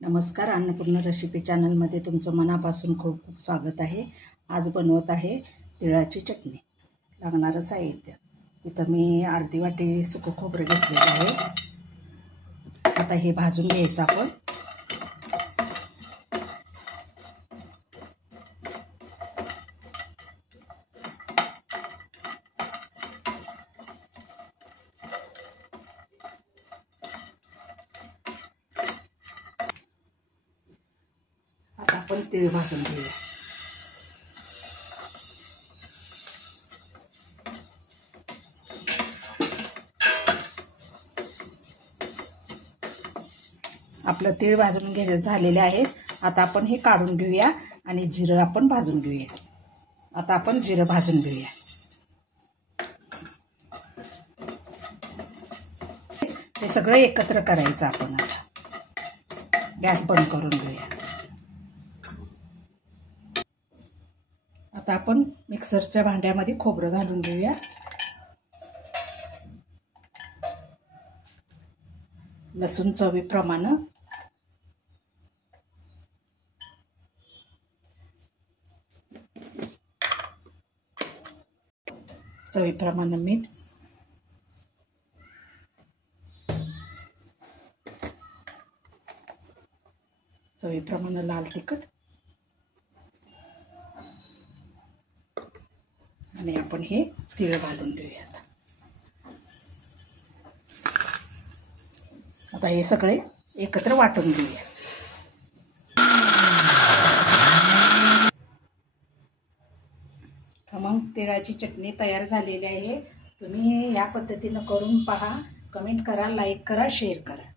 नमस्कार, अन्नपूर्ण रेसिपी चॅनलमध्ये तुमचं मनापासून खूप खूप स्वागत आहे। आज बनवत आहे तिळाची चटणी। लागणारं साहित्य इथं मी अर्धी वाटी सुकं खोबरं घेतलेलं आहे। आता हे भाजून घ्यायचं आपण। आता आपण तीळ भाजून घेऊया। आपलं तीळ भाजून झालेले आहेत। आता आपण हे काढून घेऊया आणि जिरं आपण भाजून घेऊया। आता आपण जिरं भाजून घेऊया। हे सगळं एकत्र करायचं आपण। आता गॅस बंद करून घेऊया। आता आपण मिक्सरच्या भांड्यामध्ये खोबरं घालून घेऊया। लसूण चवीप्रमाणे, चवीप्रमाणे मीठ, चवीप्रमाणे लाल तिखट आणि आपण हे तीळ घालून घेऊया। आता हे सगळे एकत्र वाटून घेऊया। खमंग तिळाची चटणी तयार झालेली आहे। तुम्ही या पद्धतीने करून पहा। कमेंट करा, लाईक करा, शेअर करा।